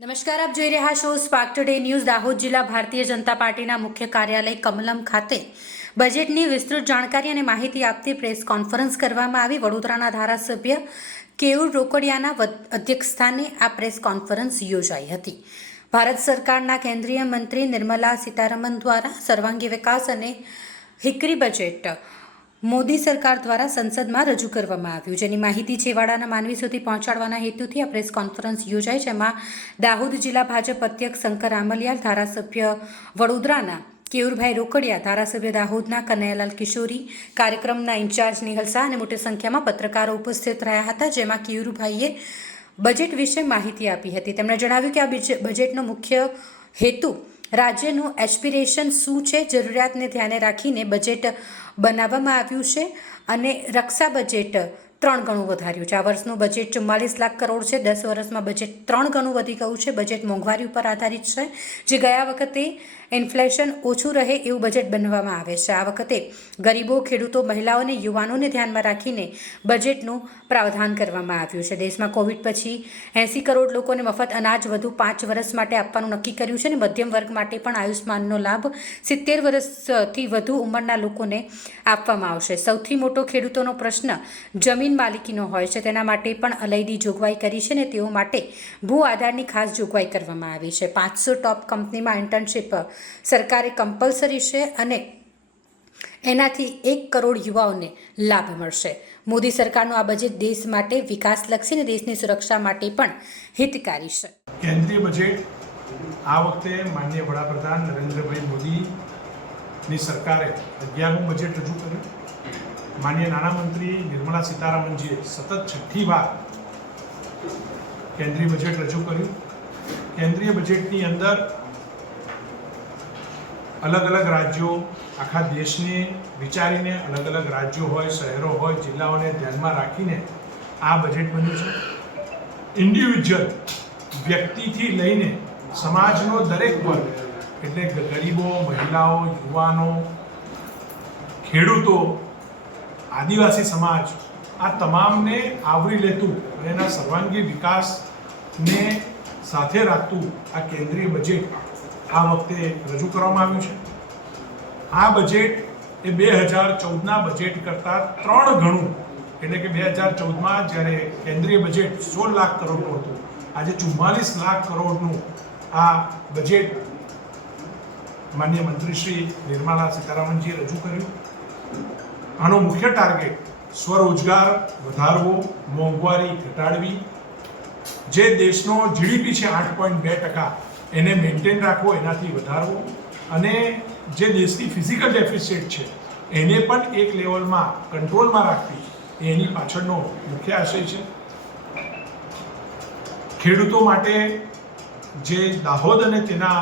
નમસ્કાર, આપ જોઈ રહ્યા છો સ્પાર્ક ટુડે ન્યૂઝ દાહોદ જિલ્લા ભારતીય જનતા પાર્ટીના મુખ્ય કાર્યાલય કમલમ ખાતે. બજેટની વિસ્તૃત જાણકારી અને માહિતી આપતી પ્રેસ કોન્ફરન્સ કરવામાં આવી. વડોદરાના ધારાસભ્ય કેયુર રોકડિયાના અધ્યક્ષસ્થાને આ પ્રેસ કોન્ફરન્સ યોજાઈ હતી. ભારત સરકારના કેન્દ્રીય મંત્રી નિર્મલા સીતારમન દ્વારા સર્વાંગી વિકાસ અને હિકરી બજેટ મોદી સરકાર દ્વારા સંસદમાં રજૂ કરવામાં આવ્યું, જેની માહિતી છેવાડાના માનવી સુધી પહોંચાડવાના હેતુથી આ પ્રેસ કોન્ફરન્સ યોજાઈ જેમાં દાહોદ જિલ્લા ભાજપ અધ્યક્ષ શંકર આમલિયાલ, ધારાસભ્ય વડોદરાના કેયુરભાઈ રોકડિયા, ધારાસભ્ય દાહોદના કનૈયાલાલ કિશોરી, કાર્યક્રમના ઇન્ચાર્જ નિહલ શાહ અને મોટી સંખ્યામાં પત્રકારો ઉપસ્થિત રહ્યા હતા, જેમાં કેયુરભાઈએ બજેટ વિશે માહિતી આપી હતી. તેમણે જણાવ્યું કે આ બીજ- બજેટનો મુખ્ય હેતુ રાજ્યનું એસ્પિરેશન શું છે? જરૂરિયાતને ધ્યાને રાખીને બજેટ બનાવવામાં આવ્યું છે અને રક્ષા બજેટ ત્રણ ગણું વધાર્યું છે. આ વર્ષનું બજેટ ચુમ્માલીસ લાખ કરોડ છે. દસ વર્ષમાં બજેટ ત્રણ ગણું વધી ગયું છે. બજેટ મોંઘવારી ઉપર આધારિત છે. જે ગયા વખતે ઇન્ફ્લેશન ઓછું રહે એવું બજેટ બનવામાં આવે છે. આ વખતે ગરીબો, ખેડૂતો, મહિલાઓ અને યુવાનોને ધ્યાનમાં રાખીને બજેટનું પ્રાવધાન કરવામાં આવ્યું છે. દેશમાં કોવિડ પછી એંસી કરોડ લોકોને મફત અનાજ વધુ પાંચ વર્ષ માટે આપવાનું નક્કી કર્યું છે અને મધ્યમ વર્ગ માટે પણ આયુષ્માનનો લાભ સિત્તેર વર્ષથી વધુ ઉંમરના લોકોને આપવામાં આવશે. સૌથી મોટો ખેડૂતોનો પ્રશ્ન જમીન માલિકીનો હોય છે. તેના માટે પણ અલયદી જોગવાઈ કરી છે ને તેઓ માટે ભૂ આધારની ખાસ જોગવાઈ કરવામાં આવી છે. પાંચસો ટોપ કંપનીમાં ઇન્ટર્નશીપ સરકારે કમ્પલસરી છે અને એનાથી એક કરોડ યુવાઓને લાભ મળશે. મોદી સરકારનું આ બજેટ દેશ માટે વિકાસલક્ષી અને દેશની સુરક્ષા માટે પણ હિતકારી છે. કેન્દ્રીય બજેટ આ વખતે માનનીય વડાપ્રધાન નરેન્દ્રભાઈ મોદીની સરકારે અગિયારમું બજેટ રજૂ કર્યું. માનનીય નાણામંત્રી નિર્મલા સીતારામનજીએ સતત છઠ્ઠી વાર કેન્દ્રીય બજેટ રજૂ કર્યું. કેન્દ્રીય બજેટની અંદર અલગ અલગ રાજ્યો આખા દેશને વિચારીને અલગ અલગ રાજ્યો હોય, શહેરો હોય, જિલ્લાઓને ધ્યાનમાં રાખીને આ બજેટ બન્યું છે. ઇન્ડિવિજ્યુઅલ વ્યક્તિથી લઈને સમાજનો દરેક વર્ગ, એટલે ગરીબો, મહિલાઓ, યુવાનો, ખેડૂતો, આદિવાસી સમાજ, આ તમામને આવરી લેતું અને એના સર્વાંગી વિકાસને સાથે રાખતું આ કેન્દ્રીય બજેટ આ વખતે રજૂ કરવામાં આવ્યું છે. આ બજેટ એ બે હજાર ચૌદના બજેટ કરતાં ત્રણ ગણું, એટલે કે બે હજાર ચૌદમાં જ્યારે કેન્દ્રીય બજેટ સોળ લાખ કરોડનું હતું, આજે ચુમ્માલીસ લાખ કરોડનું આ બજેટ માન્ય મંત્રી શ્રી નિર્મલા સીતારામનજીએ રજૂ કર્યું. આનો મુખ્ય ટાર્ગેટ સ્વરોજગાર વધારવો, મોંઘવારી ઘટાડવી. જે દેશનો જીડીપી છે આઠ પોઈન્ટ બે ટકા એને મેન્ટેન રાખવો, એનાથી વધારવો. અને જે દેશની ફિઝિકલ ડેફિસિટ છે, એને પણ એક લેવલમાં કંટ્રોલમાં રાખવી એની પાછળનો મુખ્ય આશય છે. ખેડૂતો માટે જે દાહોદ અને તેના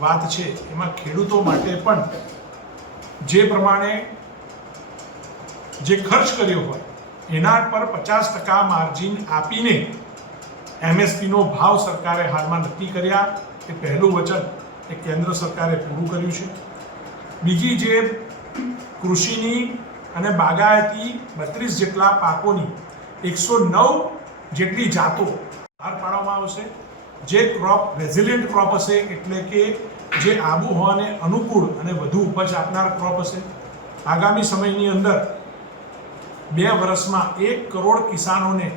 વાત છે, એમાં ખેડૂતો માટે પણ જે પ્રમાણે જે ખર્ચ કર્યો હોય, એના પર પચાસ ટકા માર્જિન આપીને એમએસપીનો ભાવ સરકારે હાલમાં નક્કી કર્યા. એ પહેલું વચન એ કેન્દ્ર સરકારે પૂરું કર્યું છે. બીજી જે કૃષિની અને બાગાયતી બત્રીસ જેટલા પાકોની એકસો નવ જેટલી જાતો બહાર પાડવામાં આવશે. જે ક્રોપ રેઝિલિયન્ટ ક્રોપ હશે એટલે કે જે આબોહવાને અનુકૂળ અને વધુ ઉપજ આપનાર ક્રોપ હશે. આગામી સમયની અંદર બે વર્ષમાં એક કરોડ કિસાનોને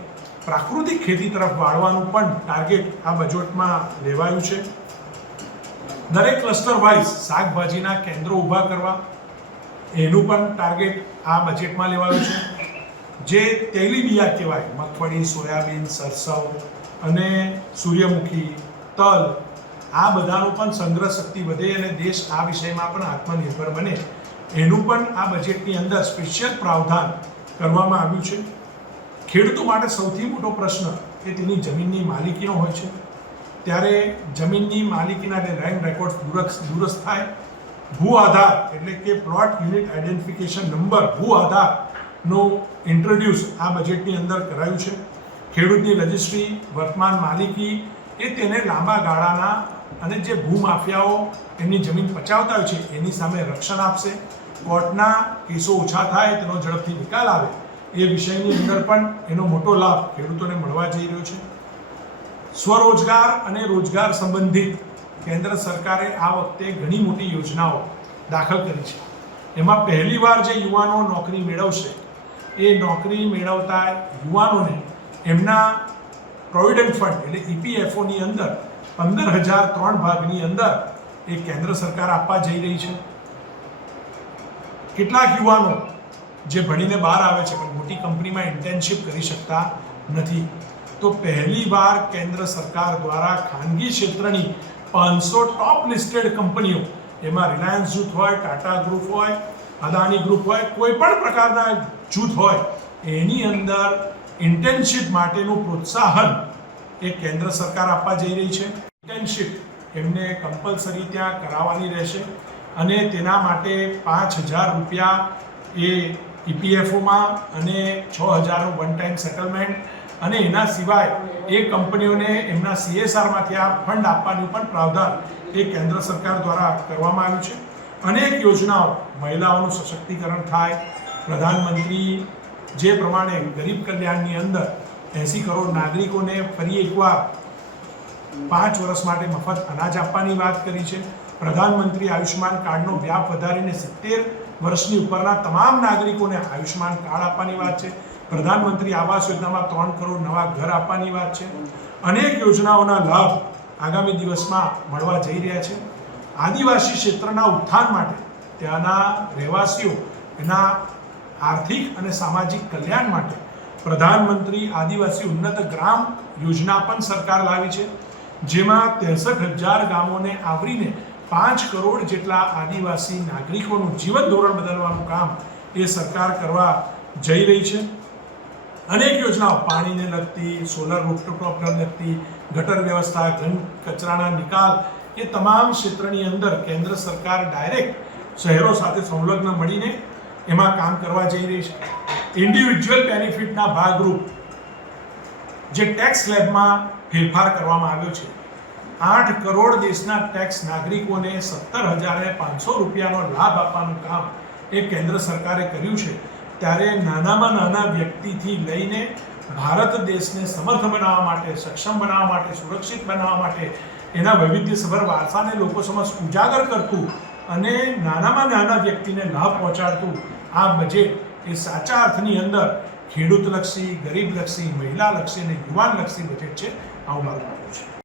પ્રાકૃતિક ખેતી તરફ વાળવાનું પણ ટાર્ગેટ આ બજેટમાં લેવાયું છે. દરેક ક્લસ્ટર વાઇઝ શાકભાજીના કેન્દ્રો ઊભા કરવા, એનું પણ ટાર્ગેટ આ બજેટમાં લેવાયું છે. જે તેલીબિયા કહેવાય, મગફળી, સોયાબીન, સરસવ અને સૂર્યમુખી, તલ, આ બધાનો પણ સંગ્રહ શક્તિ વધે અને દેશ આ વિષયમાં પણ આત્મનિર્ભર બને. એનું પણ આ બજેટની અંદર સ્પેશિયલ પ્રાવધાન કરવામાં આવ્યું છે. ખેડૂતો માટે સૌથી મોટો પ્રશ્ન એ તેની જમીનની માલિકીનો હોય છે. ત્યારે જમીનની માલિકીના જે લેન્ડ રેકોર્ડ દુરસ્ત દુરસ્ત થાય. ભૂ આધાર એટલે કે પ્લોટ યુનિટ આઈડેન્ટિફિકેશન નંબર ભૂ આધારનો ઇન્ટ્રોડ્યુસ આ બજેટની અંદર કરાયું છે. ખેડૂતની રજિસ્ટ્રી વર્તમાન માલિકી એ તેને લાંબા ગાળાના અને જે ભૂમાફિયાઓ એમની જમીન પચાવતા હોય છે, એની સામે રક્ષણ આપશે. કોર્ટના કેસો ઓછા થાય, તેનો ઝડપથી નિકાલ આવે. એ વિષયની અંદર પણ એનો મોટો લાભ ખેડૂતોને મળવા જઈ રહ્યો છે. સ્વરોજગાર અને રોજગાર સંબંધિત કેન્દ્ર સરકારે આ વખતે ઘણી મોટી યોજનાઓ દાખલ કરી છે. એમાં પહેલીવાર જે યુવાનો નોકરી મેળવશે, એ નોકરી મેળવતા યુવાનોને એમના પ્રોવિડન્ટ ફંડ એટલે ઈપીએફઓની અંદર પંદર હજાર ત્રણ ભાગની અંદર એ કેન્દ્ર સરકાર આપવા જઈ રહી છે. કેટલાક યુવાનો જે ભણીને બહાર આવે છે, પણ મોટી કંપનીમાં ઇન્ટર્નશિપ કરી શકતા નથી. તો પહેલીવાર કેન્દ્ર સરકાર દ્વારા ખાનગી ક્ષેત્રની પાંચસો ટોપ લિસ્ટેડ કંપનીઓ, એમાં રિલાયન્સ જૂથ હોય ટાટા ગ્રુપ હોય અદાણી ગ્રુપ હોય, કોઈ પણ પ્રકારના જૂથ હોય, એની અંદર ઇન્ટર્નશિપ માટેનું પ્રોત્સાહન એ કેન્દ્ર સરકાર આપવા જઈ રહી છે. ઇન્ટર્નશિપ એમને કમ્પલસરી ત્યાં કરાવવાની રહેશે અને તેના માટે પાંચ હજાર રૂપિયા એ ઈપીએફઓમાં અને છ હજારનું વન ટાઈમ સેટલમેન્ટ અને એના સિવાય એ કંપનીઓને એમના સીએસઆરમાંથી આ ફંડ આપવાનું પણ પ્રાવધાન એ કેન્દ્ર સરકાર દ્વારા કરવામાં આવ્યું છે. અનેક યોજનાઓ મહિલાઓનું સશક્તિકરણ થાય, પ્રધાનમંત્રી જે પ્રમાણે ગરીબ કલ્યાણની અંદર એંસી કરોડ નાગરિકોને ફરી એકવાર પાંચ વર્ષ માટે મફત અનાજ આપવાની વાત કરી છે. પ્રધાનમંત્રી આયુષ્યમાન કાર્ડનો વ્યાપ વધારીને સિત્તેર વર્ષની ઉપરના તમામ નાગરિકોને આયુષ્યમાન કાર્ડ આપવાની વાત છે. પ્રધાનમંત્રી આવાસ યોજનામાં ત્રણ કરોડ નવા ઘર આપવાની વાત છે. અનેક યોજનાઓના લાભ આગામી દિવસમાં મળવા જઈ રહ્યા છે. આદિવાસી ક્ષેત્રના ઉત્થાન માટે ત્યાંના રહેવાસીઓ, એના આર્થિક અને સામાજિક કલ્યાણ માટે પ્રધાનમંત્રી આદિવાસી ઉન્નત ગ્રામ યોજના પણ સરકાર લાવી છે. જેમાં ત્રેસઠ હજાર ગામોને આવરીને પાંચ કરોડ જેટલા આદિવાસી નાગરિકોનું જીવન ધોરણ બદલવાનું કામ એ સરકાર કરવા જઈ રહી છે. અનેક યોજનાઓ પાણીને લગતી સોલર રૂફટોપને લગતી, ગટર વ્યવસ્થા, ઘન કચરાના નિકાલ એ તમામ ક્ષેત્રની અંદર કેન્દ્ર સરકાર ડાયરેક્ટ શહેરો સાથે સંલગ્ન મળીને એમાં કામ કરવા જઈ રહી છે. ઇન્ડિવિજ્યુઅલ બેનિફિટના ભાગરૂપ જે ટેક્સ સ્લેબમાં ફેરફાર કરવામાં આવ્યો છે. આઠ કરોડ દેશના ટેક્સ નાગરિકોને સત્તર હજાર પાંચસો રૂપિયાનો લાભ આપવાનું કામ એ કેન્દ્ર સરકારે કર્યું છે. ત્યારે નાનામાં નાના વ્યક્તિથી લઈને ભારત દેશને સમર્થ બનાવવા માટે, સક્ષમ બનાવવા માટે, સુરક્ષિત બનાવવા માટે એના વૈવિધ્યસભર વારસાને લોકો સમક્ષ ઉજાગર કરતું અને નાનામાં નાના વ્યક્તિને લાભ પહોંચાડતું આ બજેટ એ સાચા અર્થની અંદર ખેડૂતલક્ષી, ગરીબલક્ષી, મહિલાલક્ષી અને યુવાનલક્ષી બજેટ છે. આવું મારું છે.